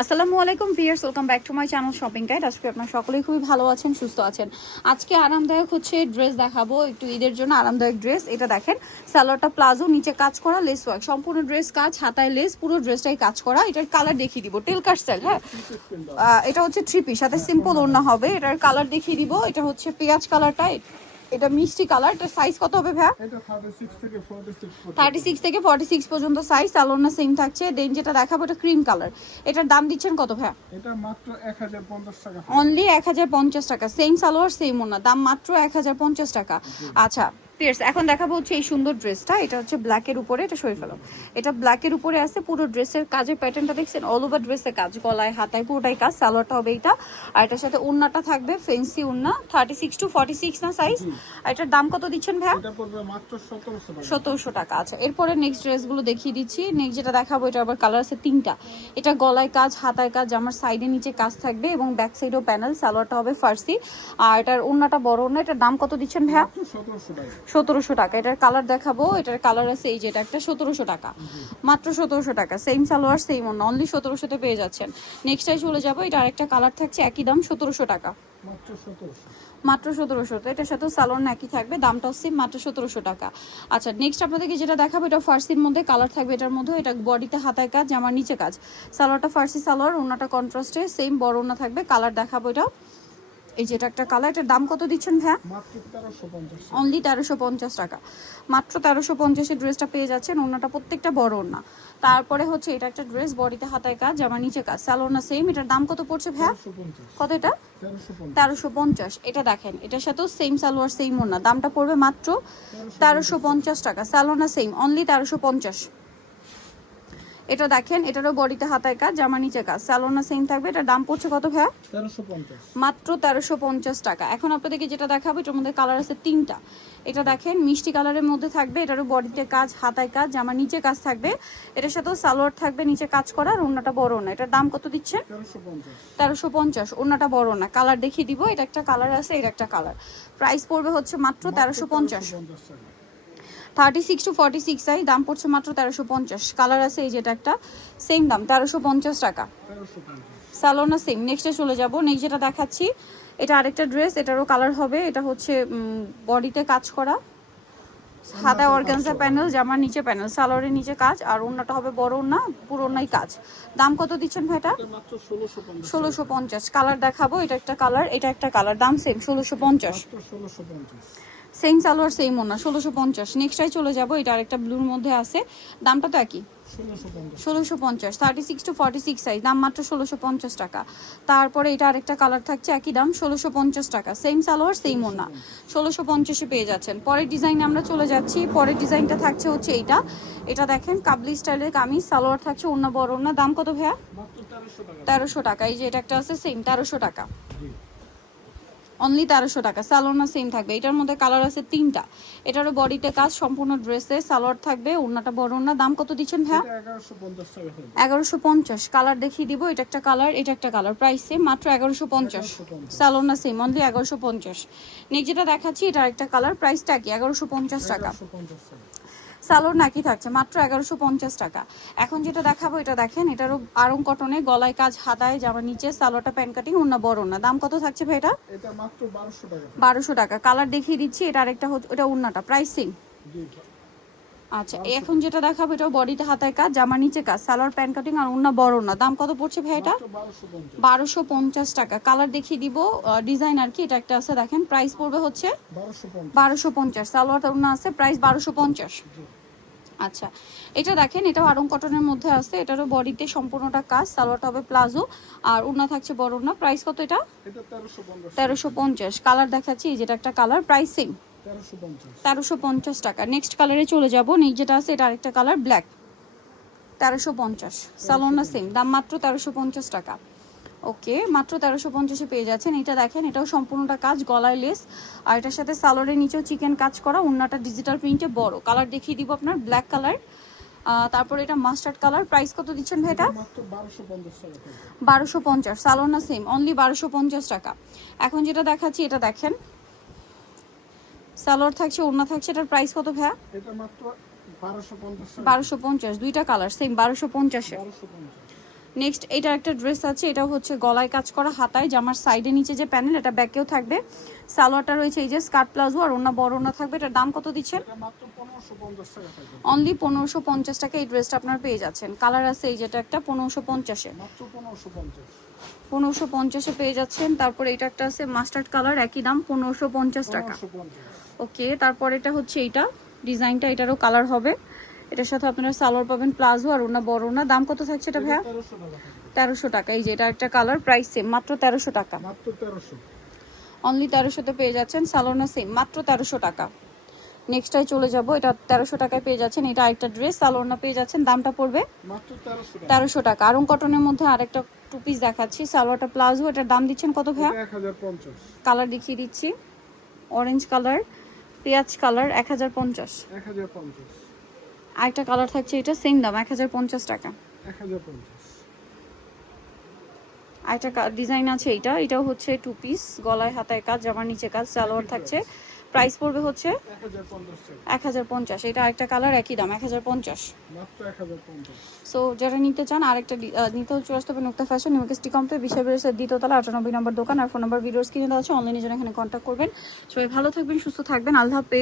আসসালামু আলাইকুম viewers, welcome back to my channel shopping guide. আজকে আপনারা সকলেই খুবই ভালো আছেন, সুস্থ আছেন। আজকে আরামদায়ক হচ্ছে ড্রেস দেখাবো, একটু ঈদের জন্য আরামদায়ক ড্রেস। এটা দেখেন, সালোয়ারটা প্লাজো, নিচে কাজ করা লেস ওয়ার্ক, সম্পূর্ণ ড্রেস কাজ, হাতায় লেস, পুরো ড্রেসটাই কাজ করা। এটার কালার দেখিয়ে দিব, টেল কাট স্টাইল। হ্যাঁ, এটা হচ্ছে থ্রি পিস, সাথে সিম্পল ওড়না হবে। এটার কালার দেখিয়ে দিব। এটা হচ্ছে পেঁয়াজ কালারটা, এটা মিষ্টি কালার। এটার সাইজ কত হবে ভাইয়া? এটা 36 থেকে 46 পর্যন্ত সাইজ। সালোয়ারটা সেম থাকছে। দেন যেটা দেখাবো এটা ক্রিম কালার। এটার দাম দিচ্ছেন কত ভাইয়া? এটা মাত্র 1050 টাকা। অনলি 1050 টাকা। সেম সালোয়ার সেম ওড়না, দাম মাত্র 1050 টাকা। আচ্ছা পিয়ার্স, এখন দেখাবো হচ্ছে এই সুন্দর ড্রেসটা। এটা হচ্ছে ব্ল্যাকের উপরে, এটা সরে ফেলো। এটা ব্ল্যাকের উপরে আছে, পুরো ড্রেসের কাজের প্যাটার্নটা দেখছেন, অল ওভার ড্রেসের কাজ, গলায় হাতায় পুরোটাই কাজ। সালোয়ারটা হবে এইটা, আর এটার সাথে ওড়নাটা থাকবে ফেন্সি ওড়না, 36 to 46 না সাইজ। আর এটার দাম কত দিচ্ছেন ভাইয়া? এটা পড়বে মাত্র 1700 টাকা। 1700 টাকা। আচ্ছা, এরপরে নেক্সট ড্রেসগুলো দেখিয়ে দিচ্ছি। নেক্সট যেটা দেখাবো, এটা আবার কালার আছে তিনটা। এটা গলায় কাজ, হাতায় কাজ, আমার সাইডে নিচে কাজ থাকবে এবং ব্যাক সাইডেও প্যানেল। সালোয়ারটা হবে ফার্সি, আর এটার ওড়নাটা বড় ওড়না। এটার দাম কত দিচ্ছেন ভাইয়া? 1700 টাকা। 1700 টাকা। এটার কালার দেখাবো, এটার কালার আছে এই যে, এটা একটা 1700 টাকা, মাত্র 1700 টাকা। সেম সালোয়ার সেম ওড়না, অনলি 1700-তে পেয়ে যাচ্ছেন। নেক্সটটাই চলে যাবো, এটা আরেকটা কালার থাকছে, একই দাম 1700 টাকা, মাত্র 1700। মাত্র 1700। তো এটার সাথেও সালোয়ার একই থাকবে, দামটাও সেম, মাত্র 1700 টাকা। আচ্ছা, নেক্সট আপনাদেরকে যেটা দেখাবো, এটা ফার্সির মধ্যে কালার থাকবে। এটার মধ্যে এটা বডিতে হাতায় কাজ, জামার নিচে কাজ। সালোয়ারটা ফার্সি সালোয়ার, ওড়নাটা কন্ট্রাস্টে, সেম বড় ওড়না থাকবে। কালার দেখাবো, এটা এই যে, এটা একটা কালার। এটার দাম কত দিচ্ছেন ভাইয়া? মাত্র 1350। অনলি 1350 টাকা, মাত্র 1350-এর ড্রেসটা পেয়ে যাচ্ছেন। ওড়নাটা প্রত্যেকটা বড় ওড়না। তারপরে হচ্ছে এটা একটা ড্রেস, বডিতে হাতায় কাজ, জামার নিচে কাজ, সালোয়ার সেম। এটার দাম কত পড়ছে ভাইয়া? 1350। কত এটা? 1350। 1350। এটা দেখেন, এটার সাথেও সেম সালোয়ার সেম ওড়না, দামটা পড়বে মাত্র 1350 টাকা। Salwar same, only 1350। এটা দেখেন, এটারও বডিতে হাতায় কাজ, জামা নিচে কাজ, সালোয়ার সেম থাকবে। এটার দাম পড়ছে কত ভাইয়া? 1350। মাত্র 1350 টাকা। এখন আপনাদেরকে যেটা দেখাবো, এটার মধ্যে কালার আছে তিনটা। এটা দেখেন, মিষ্টি কালারের মধ্যে থাকবে। এটারও বডিতে কাজ, হাতায় কাজ, জামা নিচে কাজ থাকবে। এটার সাথেও সালোয়ার থাকবে, নিচে কাজ করা, আর ওড়নাটা বড় না। এটার দাম কত দিচ্ছে? 1350। 1350। ওড়নাটা বড় না। কালার দেখিয়ে দিব, এটা একটা কালার আছে, এটা একটা কালার। প্রাইস পড়বে হচ্ছে মাত্র 1350। 1350 টাকা। 36 to 46 সাইজ, দাম পড়ছে মাত্র 1350। কালার আছে এই যেটা একটা, সেম দাম 1350 টাকা। 1350। সালোনা সেম। নেক্সটে চলে যাব। নেক্সট যেটা দেখাচ্ছি, এটা আরেকটা ড্রেস, এটারও কালার হবে। এটা হচ্ছে বডিতে কাজ করা, হাতায় অর্গানজা প্যানেল, জামার নিচে প্যানেল, সালোয়ারের নিচে কাজ, আর ওড়নাটা হবে বড় ওড়না, পুরো ওড়নাই কাজ। দাম কত দিচ্ছেন ভাইটা? এটা মাত্র 1650। 1650। কালার দেখাবো, এটা একটা কালার, এটা একটা কালার, দাম সেম 1650। মাত্র 1650। সেম সালোয়ার সেম ওড়না, 1650। নেক্সটটাই চলে যাব, এটা আরেকটা ব্লুর মধ্যে আছে, দামটা তো একই, 1650। 1650। 36 to 46 সাইজ, দাম মাত্র 1650 টাকা। তারপরে এটা আরেকটা কালার থাকছে, একই দাম 1650 টাকা। সেম সালোয়ার সেম ওড়না, 1650-এ পেয়ে যাচ্ছেন। পরের ডিজাইনে আমরা চলে যাচ্ছি। পরের ডিজাইনটা থাকছে হচ্ছে এইটা। এটা দেখেন, কাবলি স্টাইলের কামিজ, সালোয়ার থাকছে, ওড়না বড় ওড়না। দাম কত ভাইয়া? মাত্র 1300 টাকা। 1300 টাকা। এই যে এটা একটা আছে সেম 1300 টাকা, জি। অনলি 1300 টাকা। সালোয়ার সেম থাকবে। এটার মধ্যে কালার আছে তিনটা। এটারও বডিতে কাজ, সম্পূর্ণ ড্রেসে সালোয়ার থাকবে, ওড়নাটা বড় ওড়না। দাম কত দিচ্ছেন ভাইয়া? এটা 1150 টাকা হবে। 1150। কালার দেখিয়ে দিব, এটা একটা কালার, এটা একটা কালার। প্রাইস সেম, মাত্র 1150। 1150। Salwar same, only 1150। নেক্সট যেটা দেখাচ্ছি, এটা আরেকটা কালার, প্রাইসটা কি? 1150 টাকা। 1150 টাকা। সালোয়ার নাকি থাকছে, মাত্র 1150 টাকা। এখন যেটা দেখাবো, এটা দেখেন, এটারও আরং কটনে, গলায় কাজ, হাতায়, জামার নিচে, সালোয়ারটা প্যান কাটিং, ওড়না বড় ওড়না। দাম কত থাকছে ভাই এটা? এটা মাত্র 1200 টাকা। 1200 টাকা। কালার দেখিয়ে দিচ্ছি, এটা আরেকটা হচ্ছে, এটা ওড়নাটা প্রাইস সেম। জি। আচ্ছা, এখন যেটা দেখাবো, এটাও বডিতে হাতায় কাজ, জামার নিচে কাজ, সালোয়ার প্যান কাটিং, আর ওড়না বড় ওড়না। দাম কত পড়ছে ভাই এটা? মাত্র 1250। 1250 টাকা। কালার দেখিয়ে দিব, ডিজাইন আর কি, এটা একটা আছে দেখেন। প্রাইস পড়বে হচ্ছে 1250। 1250। সালোয়ার ওড়না আছে, প্রাইস 1250। জি। আচ্ছা, এটা দেখেন, এটাও আরং কটনের মধ্যে আছে। এটারও বডিতে সম্পূর্ণটা কাজ, সালোয়ারটা হবে প্লাজো, আর ওড়না থাকছে বড় ওড়না। প্রাইস কত এটা? এটা 1350। 1350। কালার দেখাচ্ছি, এই যেটা একটা কালার, প্রাইস সেম 1350। 1350 টাকা। নেক্সট কালারে চলে যাব। নেক্সট যেটা আছে, এটা আরেকটা কালার, ব্ল্যাক, 1350। সালোয়ার সেম, দাম মাত্র 1350 টাকা। ওকে, মাত্র 1350-এ পেয়ে যাচ্ছেন। এটা দেখেন, এটাও সম্পূর্ণটা কাজ, গলায় লেস, আর এটার সাথে সালোয়ারের নিচেও চিকেন কাজ করা, ওড়নাটা ডিজিটাল প্রিন্টে বড়। কালার দেখিয়ে দিব আপনার, ব্ল্যাক কালার। তারপর এটা মাস্টার্ড কালার। প্রাইস কত দিচ্ছেন ভাই এটা? মাত্র 1250 টাকা। 1250। সালোয়ার সেম, অনলি 1250 টাকা। এখন যেটা দেখাচ্ছি, এটা দেখেন, সালোয়ার থাকছে, ওড়না থাকছে। এটার প্রাইস কত ভাইয়া? এটা মাত্র 1250 টাকা। 1250। দুইটা কালার সেম, 1250-এ। 1250। নেক্সট এটা একটা ড্রেস আছে, এটা হচ্ছে গলায় কাজ করা, হাতায় জামার সাইডে নিচে যে প্যানেল, এটা ব্যাকেও থাকবে। সালোয়ারটা রয়েছে এই যে স্কার্ট প্লাজো, আর ওনা বড় ওনা থাকবে। এটার দাম কত দিচ্ছেন? এটা মাত্র 1550 টাকা থাকবে। অনলি 1550 টাকা এই ড্রেসটা আপনার পেয়ে যাচ্ছেন। কালার আছে এই যেটা একটা 1550-এ, মাত্র 1550। 1550-এ পেয়ে যাচ্ছেন। তারপরে এটা একটা আছে মাস্টার্ড কালার, একই দাম 1550 টাকা। 1550। ওকে, তারপর এটা হচ্ছে এইটা ডিজাইনটা, এটারও কালার হবে। এটার সাথে আপনারা সালোয়ার পাবেন প্লাজো, আর ওনা বড় ওনা। দাম কত থাকছে এটা ভাইয়া? 1300 টাকা থাকবে। 1300 টাকা। এই যে এটা একটা কালার, প্রাইস সেম, মাত্র 1300 টাকা। মাত্র 1300। অনলি 1300-তে পেয়ে যাচ্ছেন। সালোনা সেম, মাত্র 1300 টাকা। নেক্সটটাই চলে যাব, এটা 1300 টাকায় পেয়ে যাচ্ছেন। এটা আরেকটা ড্রেস, সালোনা পেয়ে যাচ্ছেন, দামটা পড়বে মাত্র 1300 টাকা। 1300 টাকা। আরং কটনের মধ্যে আরেকটা টু পিস দেখাচ্ছি, সালোয়ারটা প্লাজো, এটার দাম দিচ্ছেন কত ভাইয়া? এটা 1050। কালার দেখিয়ে দিচ্ছি, অরেঞ্জ কালার, পেঁয়াজ কালার, 1050। 1050। আরেকটা কালার থাকছে, এটা সেম দাম 1050 টাকা। 1050। আরেকটা ডিজাইন আছে, এটাও হচ্ছে টু পিস, গলায় হাতায় কাজ, জামার নিচে কাজ, সালোয়ার থাকছে। প্রাইস পড়বে হচ্ছে 1050 টাকা। 1050। এটা আরেকটা কালার, একই দাম 1050। মাত্র 1050। সো যারা নিতে চান, আরেকটা নিতে হচ্ছে চলে আসতে হবে নুক্তা ফ্যাশন, নিউকেস্টি কমপ্লেক্স, বিশাল বেড়েছে দ্বিতীয়তলা, 98 নম্বর দোকান। আর ফোন নাম্বার ভিডিওস কিনে দেওয়া আছে, অনলাইনে জন্য এখানে কন্ট্যাক্ট করবেন। সবাই ভালো থাকবেন, সুস্থ থাকবেন, আল্লাহ হাফেজ।